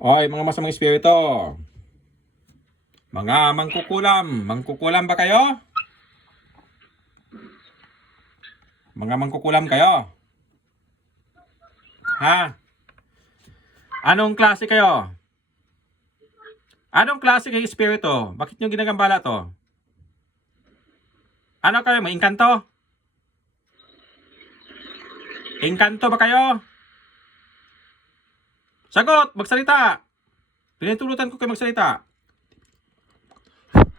Oy, mga masamang espiritu. Mga mangkukulam. Mangkukulam ba kayo? Mga mangkukulam kayo? Ha? Anong klase kayo? Anong klase kayo espiritu? Bakit nyo ginagambala to? Ano kayo? May engkanto? Engkanto ba kayo? Sagot! Magsalita! Pinitulutan ko kayo magsalita.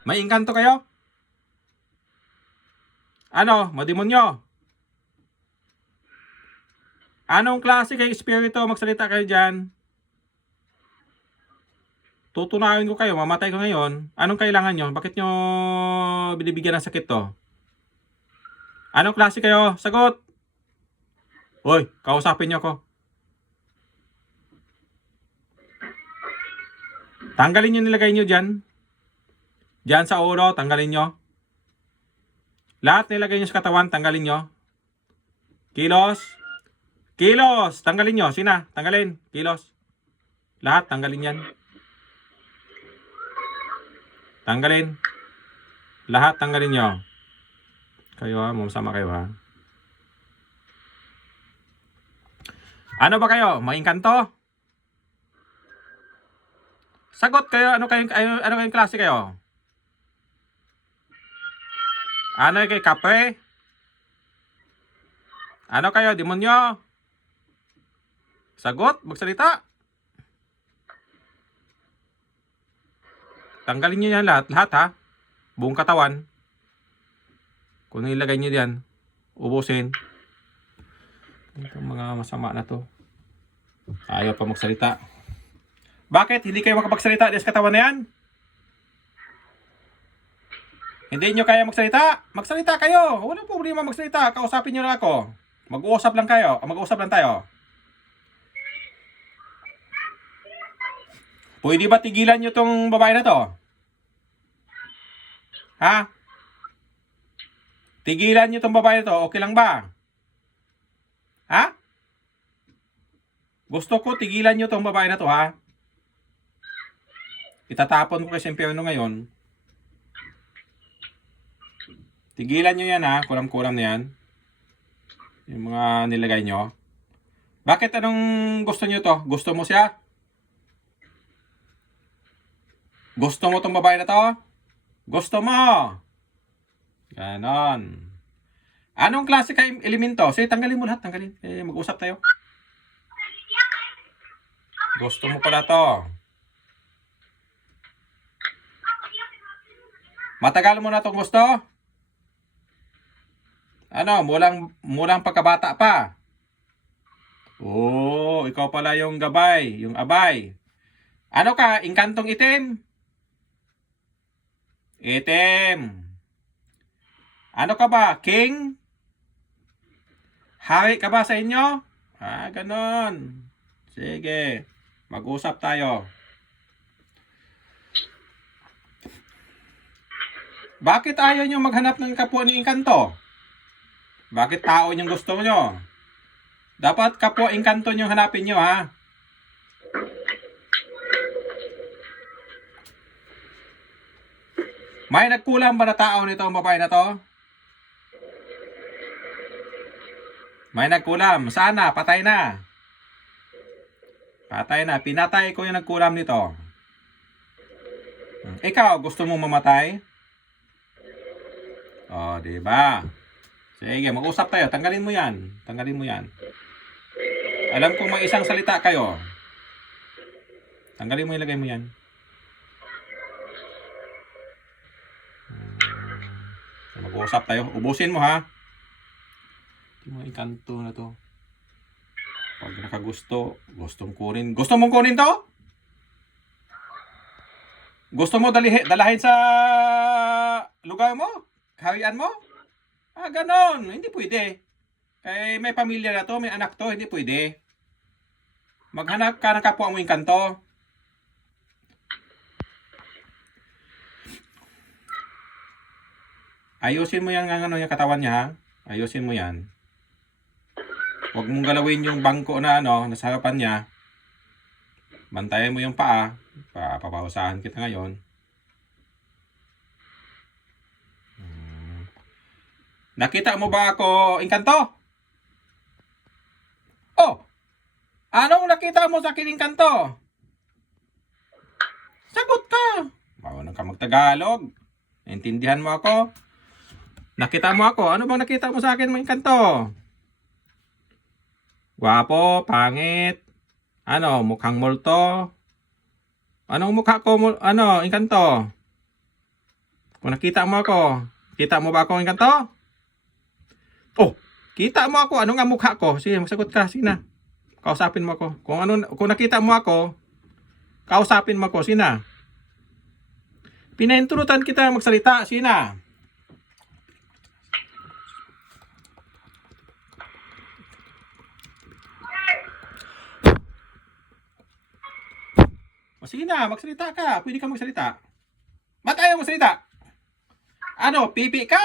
May engkanto kayo? Ano? Mademonyo? Anong klase kayo espiritu? Magsalita kayo dyan. Tutunayan ko kayo. Mamatay ko ngayon. Anong kailangan nyo? Bakit nyo binibigyan ng sakit to? Anong klase kayo? Sagot! Hoy, kausapin nyo ako. Tanggalin nyo nilagay nyo dyan. Dyan sa ulo, tanggalin nyo. Lahat nilagay nyo sa katawan, tanggalin nyo. Kilos. Kilos! Tanggalin nyo. Sina? Tanggalin. Kilos. Lahat, tanggalin yan. Tanggalin. Lahat, tanggalin nyo. Kayo ha, masama kayo ha. Ano ba kayo? Maingkanto? Sagot kayo. Ano kayong klase kayo? Ano kayo? Kapre? Ano kayo? Demonyo? Sagot? Magsalita. Tanggalin nyo yan lahat. Lahat ha. Buong katawan. Kung nilagay nyo diyan, ubusin. Itong mga masama na to. Ayaw pa magsalita. Bakit? Hindi kayo makapagsalita sa katawan na yan? Hindi nyo kaya magsalita? Magsalita kayo. Walang problema magsalita. Kausapin nyo na ako. Mag-uusap lang kayo. Mag-uusap lang tayo. Pwede ba tigilan nyo tong babae na to? Ha? Tigilan nyo tong babae na to. Okay lang ba? Ha? Gusto ko tigilan nyo tong babae na to ha? Itatapon ko kasi impyerno ngayon. Tigilan nyo yan ha. Kulam-kulam na yan. Yung mga nilagay nyo. Bakit anong gusto nyo to? Gusto mo siya? Gusto mo tong babae na to? Gusto mo? Ganon. Anong klase ka elemento? Sige, tanggalin mo lahat. Tanggalin. Mag-usap tayo. Gusto mo pala to. Matagal mo na itong gusto? Ano, mulang pagkabata pa? Oo, ikaw pala yung gabay, yung abay. Ano ka, engkantong itim? Itim. Ano ka ba, king? Hari ka ba sa inyo? Ganon. Sige, mag-usap tayo. Bakit ayaw nyo maghanap ng kapwa ni engkanto? Bakit tao niyong gusto nyo? Dapat kapwa engkanto nyo hanapin nyo ha. May nagkulang ba na tao nito ang babae na to? May nagkulam. Sana, patay na. Patay na. Pinatay ko yung nagkulam nito. Ikaw, gusto mong mamatay? O, diba? Sige, mag-usap tayo. Tanggalin mo yan. Tanggalin mo yan. Alam kong may isang salita kayo. Tanggalin mo, ilagay mo yan. Mag-usap tayo. Ubusin mo ha. Yung mga engkanto na to. Pag nakagusto, gustong kunin. Gusto mong kunin to? Gusto mo dalahin sa lugar mo? Kaharian mo? Ganon. Hindi pwede. Kaya may pamilya na to, may anak to, hindi pwede. Maghanap ka ng kapwa mo engkanto. Ayusin mo yung katawan niya ha. Ayusin mo yan. Huwag mong galawin yung bangko na nasa harapan niya. Bantayan mo yung paa. Papahusahan kita ngayon. Nakita mo ba ako, Engkanto? Oh! Anong nakita mo sa akin, Engkanto? Sagot ka! Marunong ka magtagalog. Naintindihan mo ako? Nakita mo ako. Ano bang nakita mo sa akin, mga Engkanto? Gwapo, pangit. Ano, mukhang multo. Anong mukha ko, Engkanto? Kung nakita mo ako, kita mo ba ako, Engkanto? Oh, kita mo ako. Ano nga mukha ko? Sige, magsagot ka. Sige na. Kausapin mo ako. Kung nakita mo ako, kausapin mo ako. Sige na. Pinaintulutan kita magsalita. Sige na. O sige na, magsalita ka. Pwede ka magsalita. Ba't ayaw magsalita? Ano, pipi ka?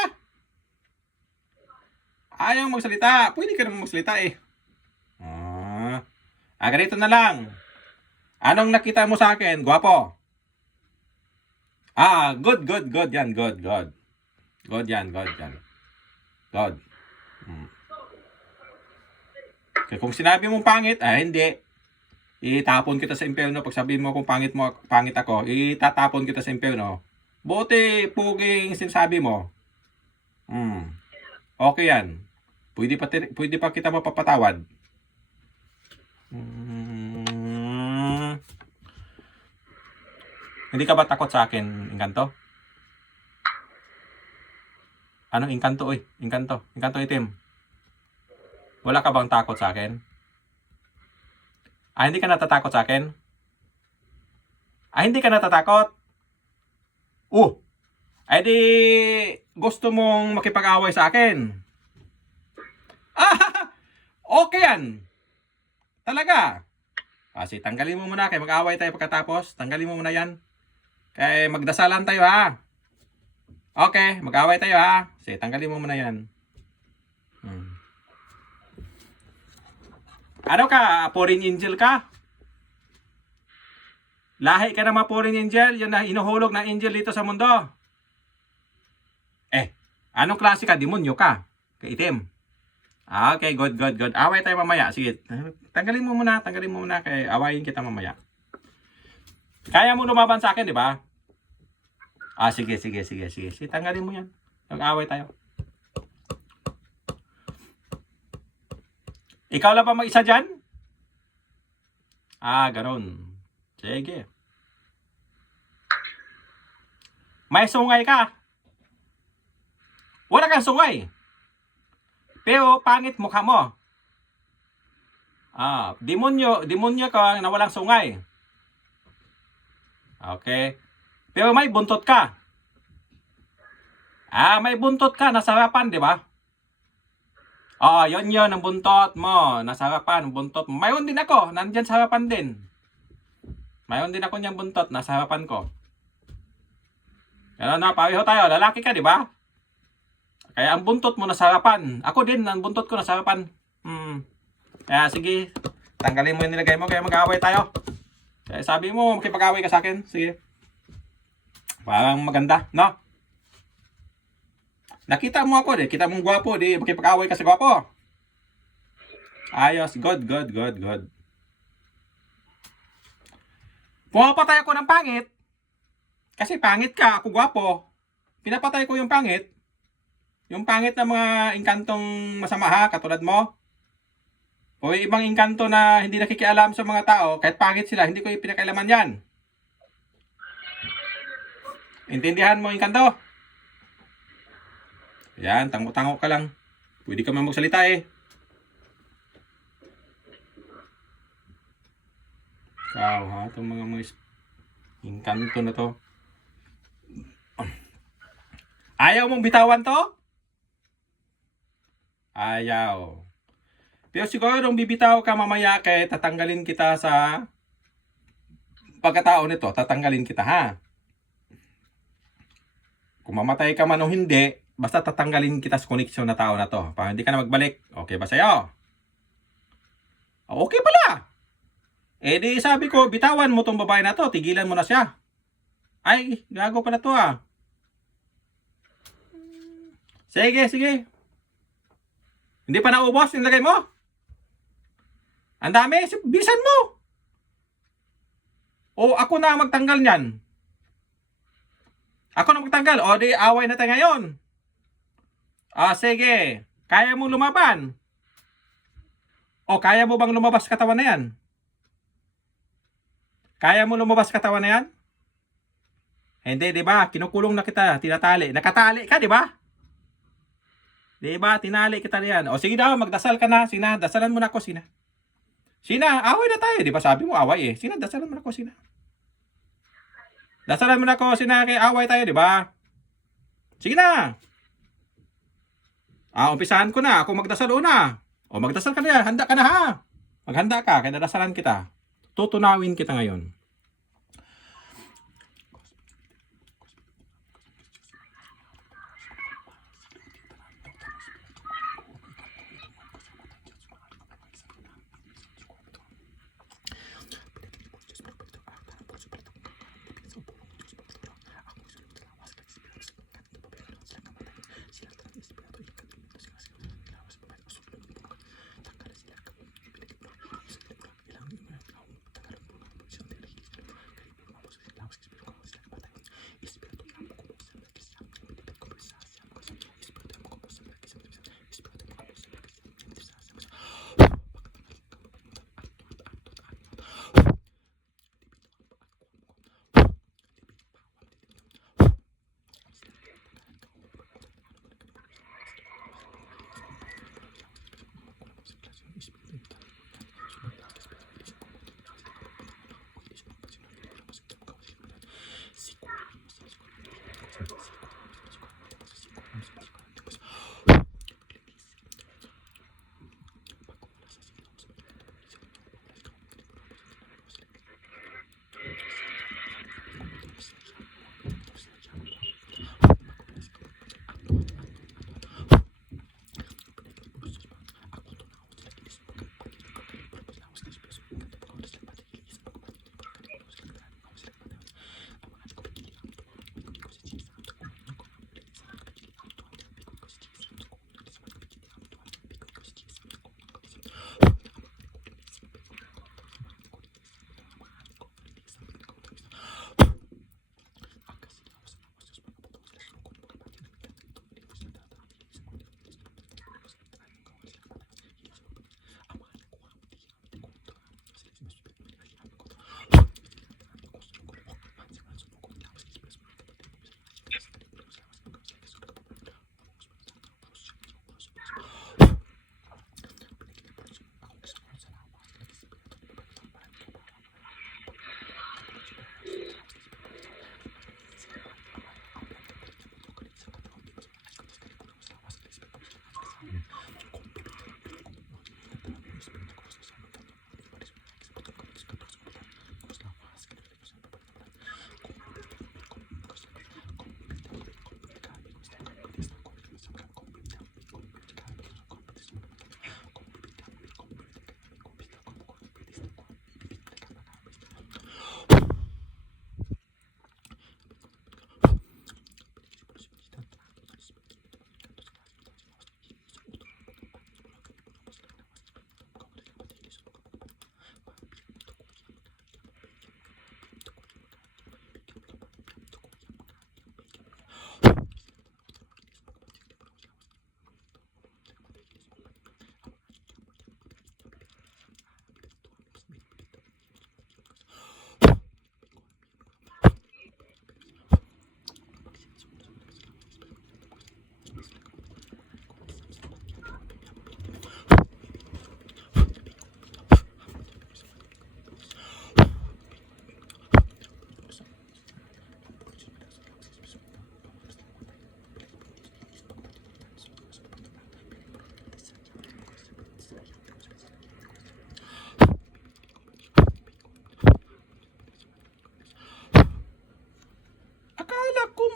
Ayaw magsalita. Pwede ka naman magsalita eh. Ganito na lang. Anong nakita mo sa akin? Gwapo. Good. Yan, good. Good yan. Good. Kaya kung sinabi mong pangit, hindi. Itapon kita sa impyerno. Pag sabihin mo kung pangit ako, itatapon kita sa impyerno. Buti, puging sinasabi mo. Okay yan. Pwede pa kita mapapatawad. Hindi ka ba takot sa akin, Engkanto? Anong Engkanto, oy? Engkanto itim. Wala ka bang takot sa akin? Hindi ka natatakot sa akin? Hindi ka natatakot? Ay di gusto mong makipag-away sa akin? Okay yan. Talaga. Kasi tanggalin mo muna kaya mag-away tayo pagkatapos. Tanggalin mo muna yan. Kaya magdasalan tayo ha. Okay, mag-away tayo ha. Sige, tanggalin mo muna yan. Ano ka? Foreign angel ka? Lahi ka na mga foreign angel? Yan na inuhulog na angel dito sa mundo. Anong klase ka? Demonyo ka? Kaitim. Okay, good. Away tayo mamaya. Sige, tanggalin mo muna kaya awayin kita mamaya. Kaya mo lumaban sa akin, di ba? Sige. Tanggalin mo yan. Mag-away tayo. Ikaw lang pa mag-isa dyan? Ganun. Sige. May sungay ka? Wala kang sungay. Pero pangit mukha mo. Demonyo ka na walang sungay. Okay. Pero may buntot ka. May buntot ka nasa harapan, di ba? Yun ang buntot mo. Nasa harapan, buntot mo. Mayroon din ako. Nandyan sa harapan din. Mayroon din ako niyang buntot. Nasa harapan ko. Yan na, pareho tayo. Lalaki ka, di ba? Kaya ang buntot mo nasa harapan. Ako din, ang buntot ko nasa harapan. Kaya sige, tanggalin mo yung nilagay mo. Kaya mag-away tayo. Kaya sabi mo, makipag-away ka sa akin. Sige. Parang maganda, no? Nakita mo ako, kita mong gwapo, makipag-away ka sa gwapo. Ayos, good. Pumapatay ako ng pangit. Kasi pangit ka, ako gwapo. Pinapatay ko yung pangit. Yung pangit na mga engkantong masama ha, katulad mo. O ibang engkanto na hindi nakikialam sa mga tao, kahit pangit sila, hindi ko ipinakailaman yan. Intindihan mo, engkanto? Yan, tango-tango ka lang. Pwede ka man magsalita eh. Ikaw ha, itong mga engkanto na to. Ayaw mong bitawan to? Ayaw. Pero siguro bibitaw ka mamaya kaya tatanggalin kita sa pagkatao nito. Tatanggalin kita ha. Kung mamatay ka man o hindi, basta tatanggalin kita sa koneksyon na tao na to. Para hindi ka na magbalik. Okay ba sa'yo? Okay pala. Eh di sabi ko, bitawan mo tong babae na to, tigilan mo na siya. Ay, gago pala to ah. Sige, sige. Hindi pa naubos yung lagay mo? Ang dami, bisan mo. O ako na magtanggal niyan. Ako na magtanggal. O di away na tayo ngayon. Sige. Kaya mo lumaban? O kaya mo bang lumabas katawan na yan? Kaya mo lumabas katawan na yan? Hindi, di ba? Kinukulong na kita, tinatali. Nakatali ka, di ba? Di ba? Tinali kita na yan. O sige daw, magdasal ka na. Sina, dasalan mo na ako, Sina. Sina, away na tayo. Di ba sabi mo away eh. Sina, dasalan mo na ako, Sina. Dasalan mo na ako, Sina, kay away tayo, di ba? Sige na. Umpisahan ko na. Ako magdasal una. O magdasal ka na yan. Handa ka na ha. Maghanda ka. Kaya dadasalan kita. Tutunawin kita ngayon.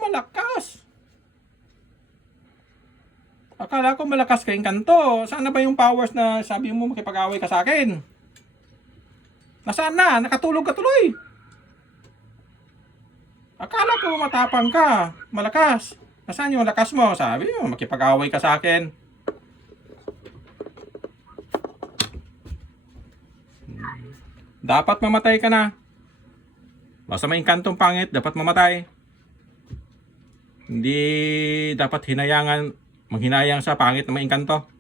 Malakas. Akala ko malakas ka yung kanto. Saan na ba yung powers na sabi mo makipag-away ka sa akin? Nasaan na? Nakatulog ka tuloy. Akala ko matapang ka, malakas. Nasaan yung lakas mo? Sabi mo, makipag-away ka sa akin. Dapat mamatay ka na. Basta may inkantong pangit, dapat mamatay. Hindi dapat manghinayang sa pangit na may inkanto.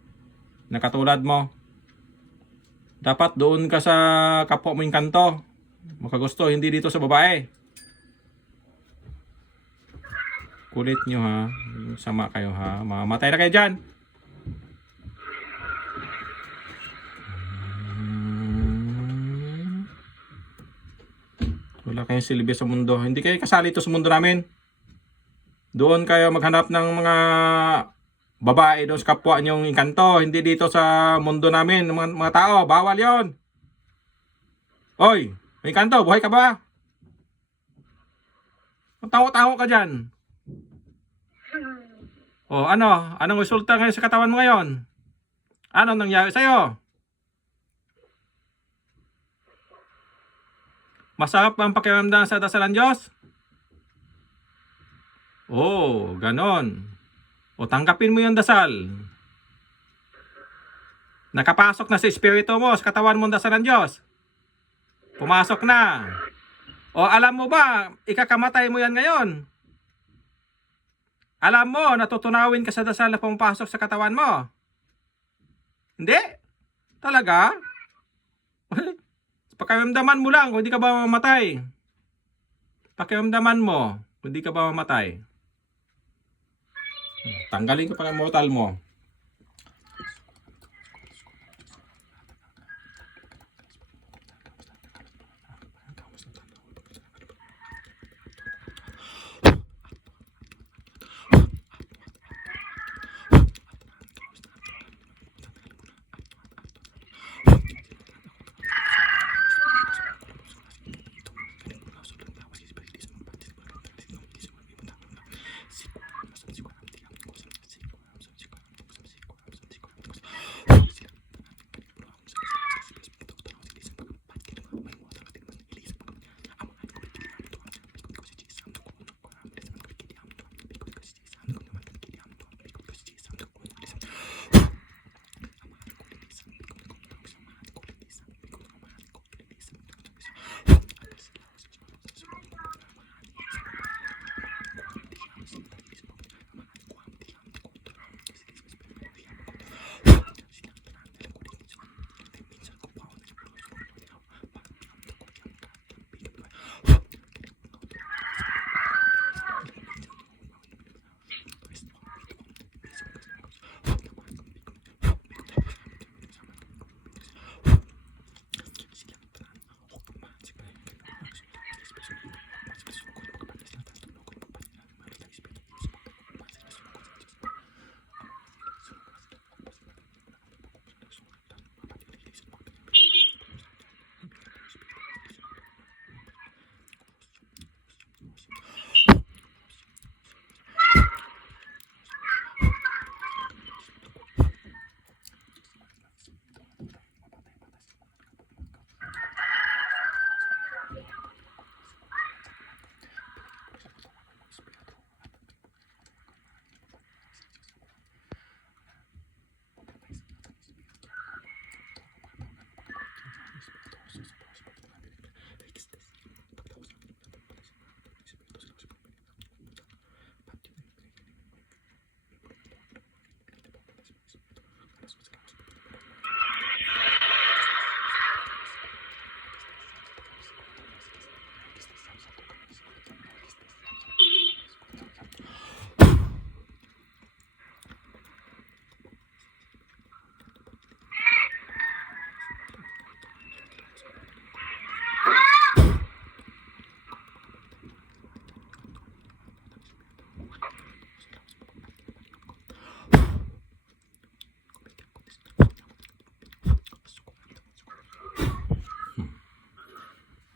Na katulad mo. Dapat doon ka sa kapwa mo inkanto. Makagusto, hindi dito sa babae. Kulit nyo ha. Sama kayo ha. Mamatay na kayo dyan. Wala kayong silbi sa mundo. Hindi kayo kasali ito sa mundo namin. Doon kayo maghanap ng mga babae doon sa kapwa nyong inkanto. Hindi dito sa mundo namin. Mga tao, bawal yon. Oy, may inkanto, buhay ka ba? Tawa-tawa ka dyan. O ano? Anong resulta ngayon sa katawan mo ngayon? Anong nangyari sa'yo? Masarap ba ang pakiramdam sa dasalan Diyos? Oh, ganon. O tanggapin mo yung dasal. Nakapasok na sa espiritu mo, sa katawan mo ang dasalan Diyos. Pumasok na. O alam mo ba, ikakamatay mo yan ngayon. Alam mo, natutunawin ka sa dasal na pumapasok sa katawan mo. Hindi? Talaga? Pakiramdaman mo lang kung hindi ka ba mamamatay. Pakiramdaman mo kung hindi ka ba mamamatay. Tanggalin ko pa ng mortal mo.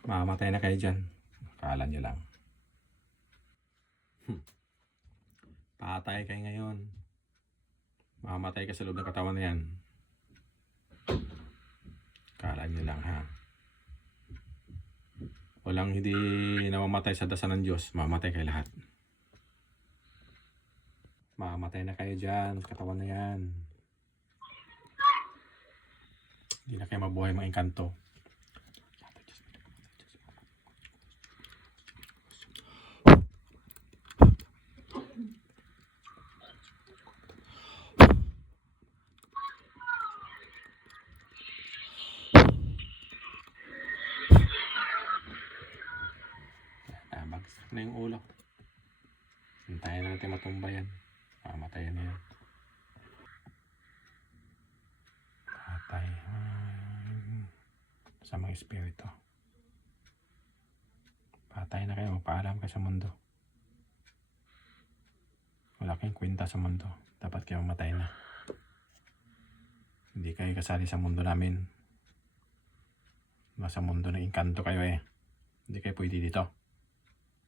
Mamamatay na kayo dyan. Akala nyo lang. Patay kayo ngayon. Mamamatay ka sa loob ng katawan na yan. Akala nyo lang ha. Walang hindi namamatay sa dasal ng Diyos. Mamatay kayo lahat. Mamatay na kayo dyan. Katawan na yan. Hindi na kayo mabuhay mga engkanto. Bagsak na yung ulo. Hintayin natin matumba yan. Mamatayan na yan. Patay. Sa mga espiritu. Patay na kayo. Paalam kayo sa mundo. Wala kayong kwenta sa mundo. Dapat kayo mamatay na. Hindi kayo kasali sa mundo namin. Nasa mundo ng engkanto kayo eh. Hindi kayo pwede dito.